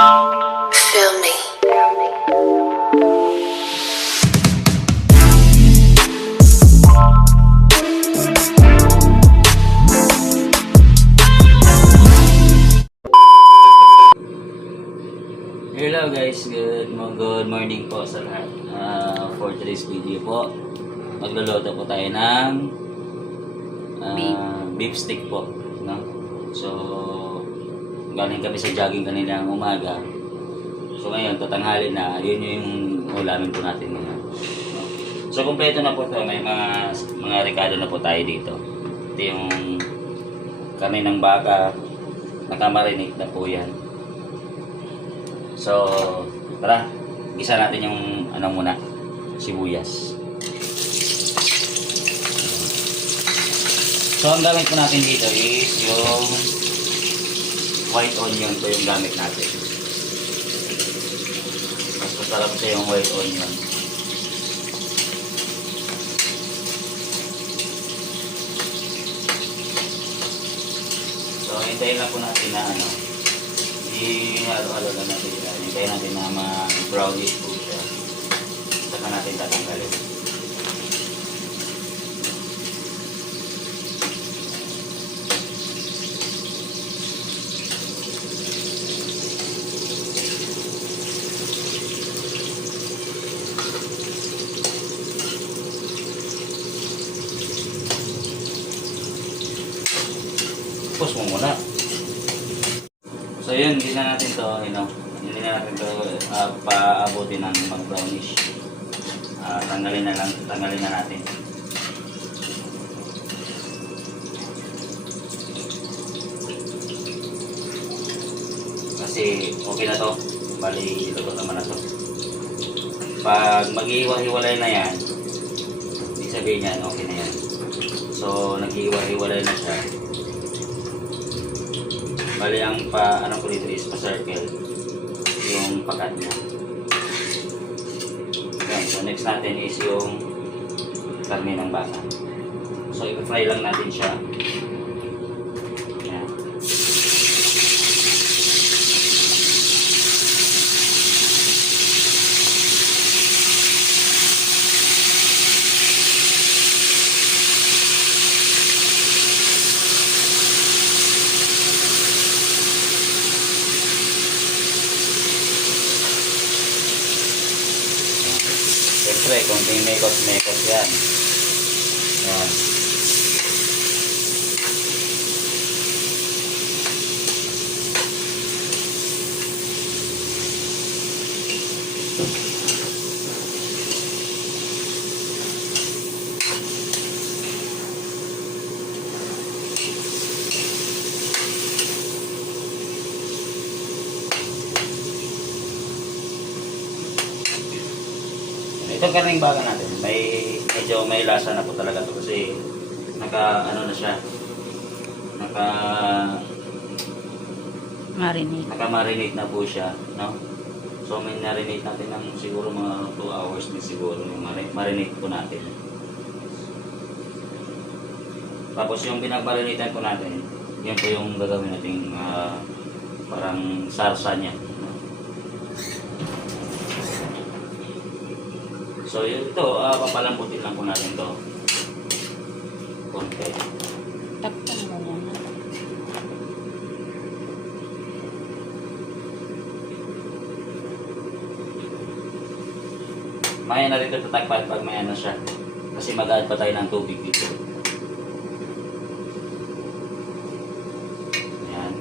Feel me. Hello guys, good morning po sa lahat. For today's video po, magluluto po tayo ng beef steak po, no? So, galing kami sa jogging kanina ng umaga. So ngayon, tatanghali na, yun yung ulamin po natin ngayon. No? So, kompleto na po ito. May mga rekado na po tayo dito. Ito yung karne ng baka, nakamarinate na po yan. So, tara, gisa natin yung muna, sibuyas. So, ang gamit po natin dito is yung white onion po yung gamit natin. Mas masarap siya yung white onion. So, hintayin lang po natin na halo-halo lang natin yan. Hintayin natin na ma-brownish po siya. Saka natin tatanggalin. Pause mo muna. So yun, hindi na natin to, hindi na natin to paabutin ng mag-brownish. Tanggalin na natin. Kasi okay na to, bali luto naman na to. Pag mag-iwa-hiwalay na yan, ibig sabihin yan, okay na yan. So nag-iwa-hiwalay na siya. Bali ang ko dito is pa-circle yung pakat niya. Okay, so next natin is yung karne ng baka. So i-fry lang natin siya. Yan. Siyempre, konting mekos-mekos yan. Yan. Itong karning baka natin, medyo may lasa na po talaga to kasi na siya. Naka-marinate na po siya, no? So may marinate natin ng siguro mga 2 hours din siguro yung marinate po natin. Tapos yung pinag-marinate po natin, yan po yung gagawin nating parang sarsa niya. So yun ito, papalambutin lang po natin ito. Konti. Takpan mo muna. Maya na rin ito tatakpan pag maya na siya. Kasi mag-add pa tayo ng tubig dito. Ayan.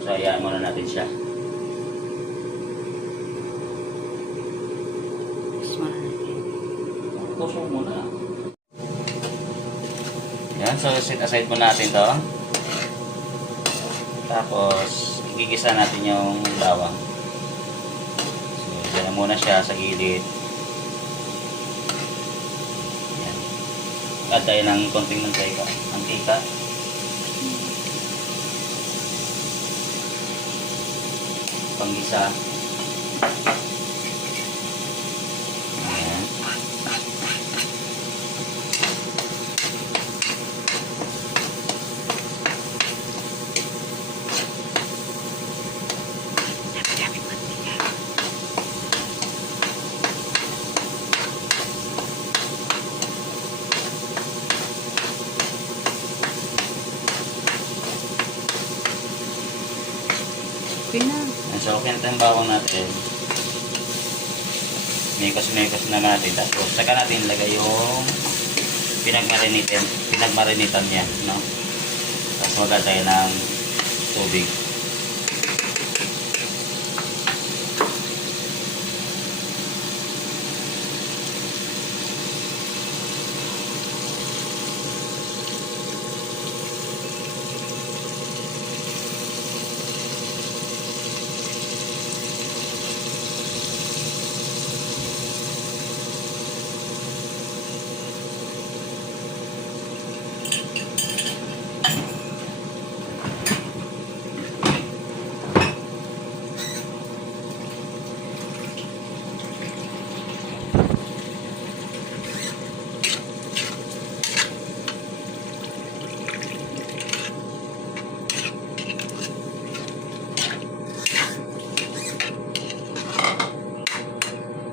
So ayan muna natin siya. Puso muna. Yan, so set aside mo natin to. Tapos igigisa natin yung bawang. So dyan muna siya sa gilid. Yan. Add tayo ng konting mantika. Panggisa. Okay na. So, okay na tayong bawang natin. Mekos-mekos na natin. Tapos, saka natin lagay yung pinagmarinitan niya, no? Tapos, maganda tayo ng tubig.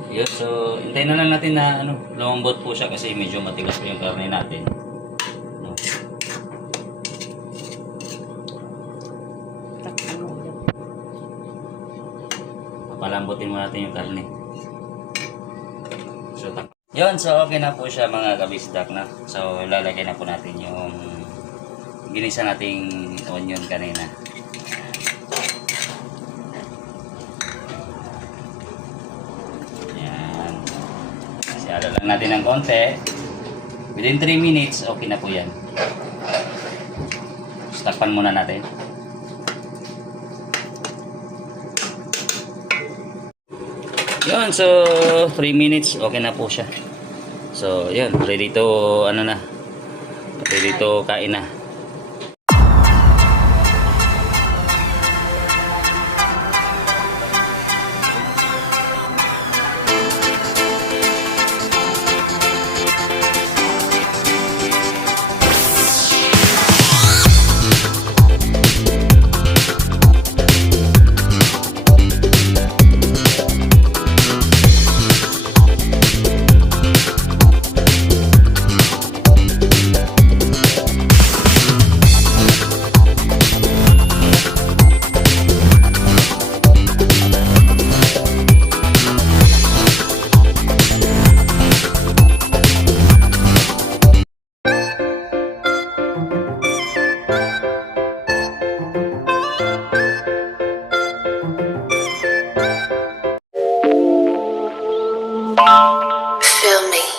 Yun, so hintayin na lang natin na lumambot po siya kasi medyo matigas po yung karne natin. No? Takpan mo ulit. Papalambutin mo natin yung karne. So, yun, so okay na po siya mga kabisdak na. So ilalagay na po natin yung ginisa nating onion kanina. Ala lang natin ng konti. Within 3 minutes, okay na po yan. Takpan muna natin. Yun, so 3 minutes, okay na po siya. So, yun, ready to, ready to kain na. Feel me.